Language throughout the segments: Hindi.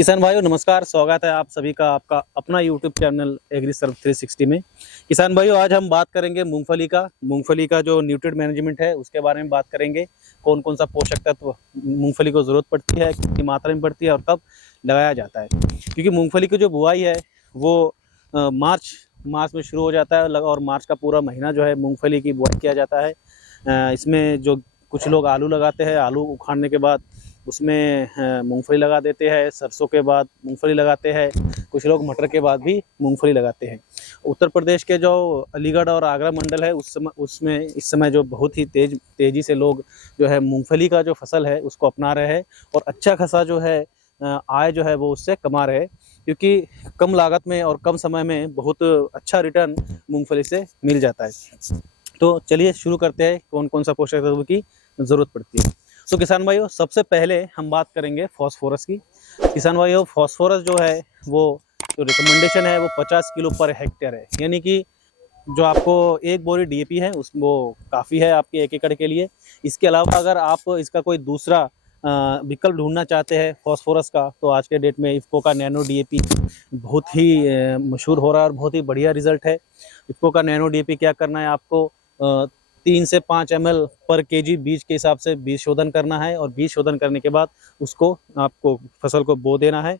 किसान भाइयों नमस्कार। स्वागत है आप सभी का आपका अपना यूट्यूब चैनल एग्री सर्व 360 में। किसान भाइयों आज हम बात करेंगे मूंगफली का जो न्यूट्रिएंट मैनेजमेंट है उसके बारे में बात करेंगे। कौन कौन सा पोषक तत्व मूंगफली को ज़रूरत पड़ती है, कितनी मात्रा में पड़ती है और कब लगाया जाता है। क्योंकि मूंगफली की जो बुआई है वो मार्च में शुरू हो जाता है और मार्च का पूरा महीना जो है मूँगफली की बुआई किया जाता है। इसमें जो कुछ लोग आलू लगाते हैं, आलू उखाड़ने के बाद उसमें मूंगफली लगा देते हैं, सरसों के बाद मूंगफली लगाते हैं, कुछ लोग मटर के बाद भी मूंगफली लगाते हैं। उत्तर प्रदेश के जो अलीगढ़ और आगरा मंडल है उसमें इस समय जो बहुत ही तेज़ी से लोग जो है मूंगफली का जो फसल है उसको अपना रहे हैं और अच्छा खासा जो है आय जो है वो उससे कमा रहे हैं। क्योंकि कम लागत में और कम समय में बहुत अच्छा रिटर्न मूंगफली से मिल जाता है। तो चलिए शुरू करते हैं कौन कौन सा पोषक तत्व की ज़रूरत पड़ती है। तो किसान भाइयों सबसे पहले हम बात करेंगे फास्फोरस की। किसान भाइयों फास्फोरस जो है वो जो रिकमेंडेशन है वो 50 किलो पर हेक्टेयर है, यानी कि जो आपको एक बोरी डीएपी है उस वो काफ़ी है आपके 1 एकड़ के लिए। इसके अलावा अगर आप इसका कोई दूसरा विकल्प ढूंढना चाहते हैं फास्फोरस का, तो आज के डेट में इफ़को का नैनो डीएपी बहुत ही मशहूर हो रहा है और बहुत ही बढ़िया रिजल्ट है। इफ़को का नैनो डीएपी क्या करना है, आपको 3 से 5 ml पर केजी बीज के हिसाब से बीज शोधन करना है और बीज शोधन करने के बाद उसको आपको फसल को बो देना है।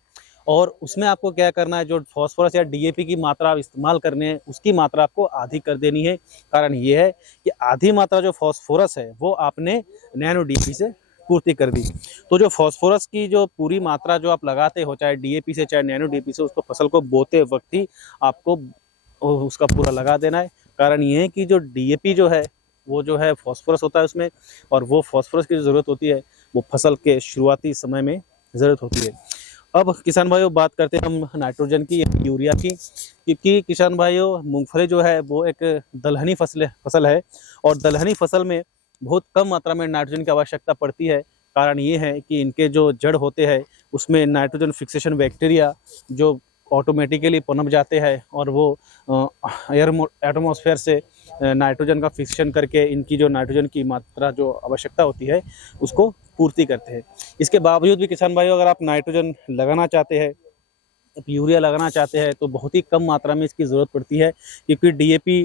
और उसमें आपको क्या करना है, जो फास्फोरस या डीएपी की मात्रा आप इस्तेमाल करने हैं उसकी मात्रा आपको आधी कर देनी है। कारण ये है कि आधी मात्रा जो फास्फोरस है वो आपने नैनो डीएपी से पूर्ति कर दी। तो जो फास्फोरस की जो पूरी मात्रा जो आप लगाते हो, चाहे डीएपी से चाहे नैनो डीएपी से, उसको फसल को बोते वक्त ही आपको उसका पूरा लगा देना है। कारण ये है कि जो डीएपी जो है वो जो है फास्फोरस होता है उसमें, और वो फास्फोरस की ज़रूरत होती है वो फसल के शुरुआती समय में ज़रूरत होती है। अब किसान भाइयों बात करते हैं हम नाइट्रोजन की, यूरिया की। क्योंकि किसान भाइयों मूंगफली जो है वो एक दलहनी फसल है और दलहनी फसल में बहुत कम मात्रा में नाइट्रोजन की आवश्यकता पड़ती है। कारण ये है कि इनके जो जड़ होते हैं उसमें नाइट्रोजन फिक्सेशन बैक्टीरिया जो ऑटोमेटिकली पनप जाते हैं और वो एटमॉस्फेयर से नाइट्रोजन का फिक्सेशन करके इनकी जो नाइट्रोजन की मात्रा जो आवश्यकता होती है उसको पूर्ति करते हैं। इसके बावजूद भी किसान भाइयों अगर आप नाइट्रोजन लगाना चाहते हैं, यूरिया लगाना चाहते हैं, तो बहुत ही कम मात्रा में इसकी ज़रूरत पड़ती है। क्योंकि डीएपी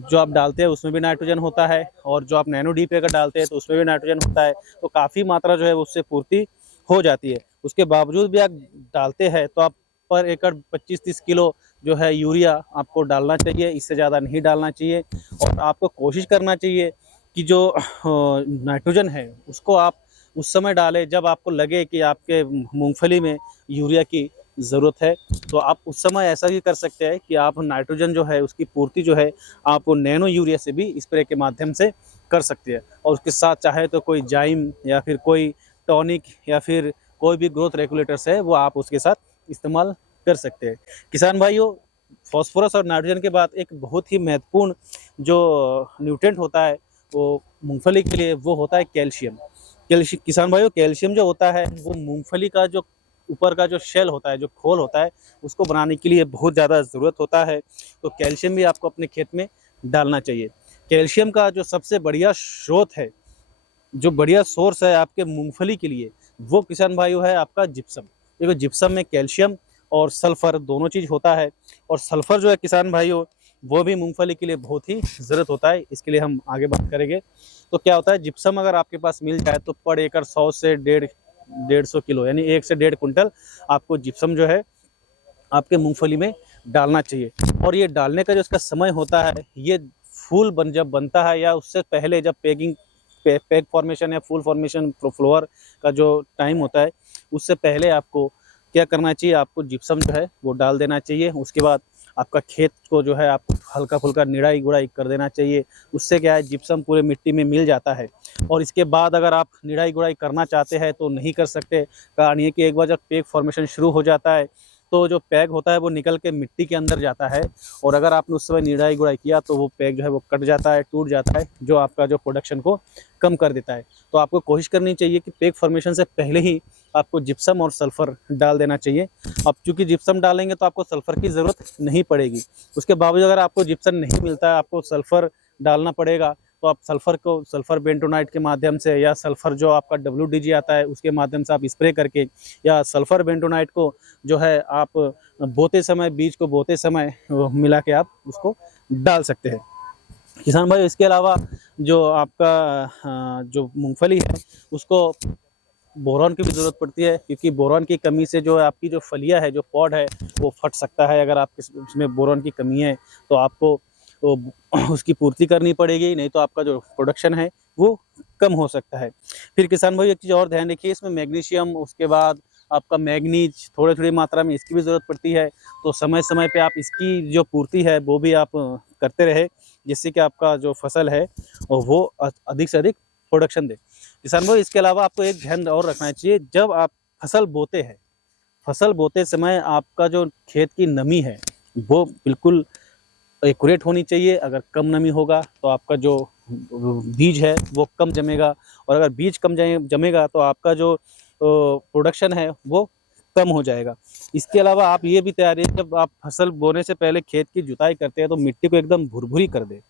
जो आप डालते हैं उसमें भी नाइट्रोजन होता है और जो आप नैनो डीएपी अगर डालते हैं तो उसमें भी नाइट्रोजन होता है, तो काफ़ी मात्रा जो है उससे पूर्ति हो जाती है। उसके बावजूद भी आप डालते हैं तो आप पर एकड़ 25-30 किलो जो है यूरिया आपको डालना चाहिए, इससे ज़्यादा नहीं डालना चाहिए। और आपको कोशिश करना चाहिए कि जो नाइट्रोजन है उसको आप उस समय डालें जब आपको लगे कि आपके मूंगफली में यूरिया की ज़रूरत है। तो आप उस समय ऐसा ही कर सकते हैं कि आप नाइट्रोजन जो है उसकी पूर्ति जो है आप नैनो यूरिया से भी स्प्रे के माध्यम से कर सकते हैं। और उसके साथ चाहे तो कोई जाइम या फिर कोई टॉनिक या फिर कोई भी ग्रोथ रेगुलेटर्स है वो आप उसके साथ इस्तेमाल कर सकते हैं। किसान भाइयों फास्फोरस और नाइट्रोजन के बाद एक बहुत ही महत्वपूर्ण जो न्यूट्रिएंट होता है वो मूंगफली के लिए वो होता है कैल्शियम। किसान भाइयों कैल्शियम जो होता है वो मूंगफली का जो ऊपर का जो शेल होता है, जो खोल होता है, उसको बनाने के लिए बहुत ज़्यादा ज़रूरत होता है। तो कैल्शियम भी आपको अपने खेत में डालना चाहिए। कैल्शियम का जो सबसे बढ़िया स्रोत है, जो बढ़िया सोर्स है आपके मूंगफली के लिए, वो किसान भाइयों है आपका जिप्सम। देखो जिप्सम में कैल्शियम और सल्फर दोनों चीज़ होता है, और सल्फर जो है किसान भाइयों वो भी मूंगफली के लिए बहुत ही ज़रूरत होता है। इसके लिए हम आगे बात करेंगे। तो क्या होता है, जिप्सम अगर आपके पास मिल जाए तो पर एकड़ 100 से 150 किलो यानी 1 से 1.5 कुंटल आपको जिप्सम जो है आपके मूंगफली में डालना चाहिए। और ये डालने का जो इसका समय होता है, ये फूल जब बनता है या उससे पहले जब पैक फॉर्मेशन या फूल फॉर्मेशन फ्लोअर का जो टाइम होता है उससे पहले आपको क्या करना चाहिए, आपको जिप्सम जो है वो डाल देना चाहिए। उसके बाद आपका खेत को जो है आपको हल्का फुल्का निड़ाई गुड़ाई कर देना चाहिए। उससे क्या है जिप्सम पूरे मिट्टी में मिल जाता है। और इसके बाद अगर आप निड़ाई गुड़ाई करना चाहते हैं तो नहीं कर सकते। कारण ये कि एक बार जब पैक फॉर्मेशन शुरू हो जाता है तो जो पैग होता है वो निकल के मिट्टी के अंदर जाता है, और अगर आपने उस समय निड़ाई गुड़ाई किया तो वो पैग जो है वो कट जाता है, टूट जाता है, जो आपका जो प्रोडक्शन को कम कर देता है। तो आपको कोशिश करनी चाहिए कि पैग फॉर्मेशन से पहले ही आपको जिप्सम और सल्फर डाल देना चाहिए। अब चूंकि जिप्सम डालेंगे तो आपको सल्फर की ज़रूरत नहीं पड़ेगी। उसके बावजूद अगर आपको जिप्सम नहीं मिलता है, आपको सल्फर डालना पड़ेगा, तो आप सल्फर बेंटोनाइट के माध्यम से, या सल्फर जो आपका WDG आता है उसके माध्यम से आप स्प्रे करके, या सल्फर बेंटोनाइट को जो है आप बोते समय, बीज को बोते समय मिला के आप उसको डाल सकते हैं किसान भाई। इसके अलावा जो आपका जो मूंगफली है उसको बोरॉन की भी ज़रूरत पड़ती है, क्योंकि बोरॉन की कमी से जो है आपकी जो फलिया है, जो पॉड है, वो फट सकता है। अगर आप उसमें बोरॉन की कमी है तो आपको उसकी पूर्ति करनी पड़ेगी, नहीं तो आपका जो प्रोडक्शन है वो कम हो सकता है। फिर किसान भाई एक चीज़ और ध्यान रखिए, इसमें मैग्नीशियम, उसके बाद आपका मैग्नीज थोड़ी थोड़ी मात्रा में इसकी भी ज़रूरत पड़ती है। तो समय समय पे आप इसकी जो पूर्ति है वो भी आप करते रहे, जिससे कि आपका जो फसल है वो अधिक से अधिक प्रोडक्शन दे किसान भाई। इसके अलावा आपको एक ध्यान और रखना चाहिए, जब आप फसल बोते हैं, फसल बोते समय आपका जो खेत की नमी है वो बिल्कुल एक्यूरेट होनी चाहिए। अगर कम नमी होगा तो आपका जो बीज है वो कम जमेगा, और अगर बीज कम जमेगा तो आपका जो प्रोडक्शन है वो कम हो जाएगा। इसके अलावा आप ये भी तैयारी, जब आप फसल बोने से पहले खेत की जुताई करते हैं तो मिट्टी को एकदम भुरभुरी कर दे,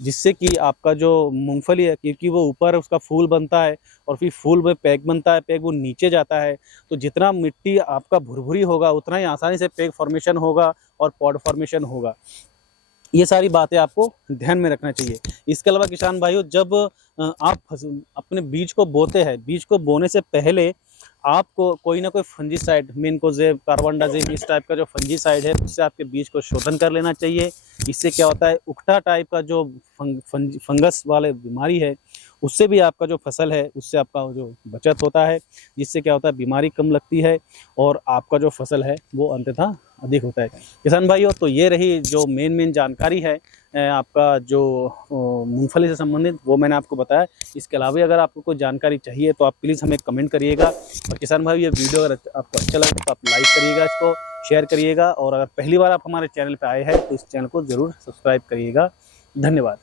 जिससे कि आपका जो मूंगफली है, क्योंकि वो ऊपर उसका फूल बनता है और फिर फूल में पैक बनता है, पैक वो नीचे जाता है, तो जितना मिट्टी आपका भुरभुरी होगा उतना ही आसानी से पैक फॉर्मेशन होगा और पॉड फॉर्मेशन होगा। ये सारी बातें आपको ध्यान में रखना चाहिए। इसके अलावा किसान भाइयों, जब आप अपने बीज को बोते हैं, बीज को बोने से पहले आपको कोई ना कोई फंजीसाइड, मेनकोजेब, कार्बनडाजिम, इस टाइप का जो फंजीसाइड है उससे आपके बीज को शोधन कर लेना चाहिए। इससे क्या होता है, उकठा टाइप का जो फंगस वाले बीमारी है उससे भी आपका जो फसल है उससे आपका जो बचत होता है, जिससे क्या होता है बीमारी कम लगती है और आपका जो फसल है वो अंततः अधिक होता है। किसान भाइयों, तो ये रही जो मेन जानकारी है आपका जो मूंगफली से संबंधित, वो मैंने आपको बताया। इसके अलावा अगर आपको कोई जानकारी चाहिए तो आप प्लीज़ हमें कमेंट करिएगा। और किसान भाई, ये वीडियो अगर आपको अच्छा लगे तो आप लाइक करिएगा, इसको शेयर करिएगा, और अगर पहली बार आप हमारे चैनल पर आए हैं तो इस चैनल को ज़रूर सब्सक्राइब करिएगा। धन्यवाद।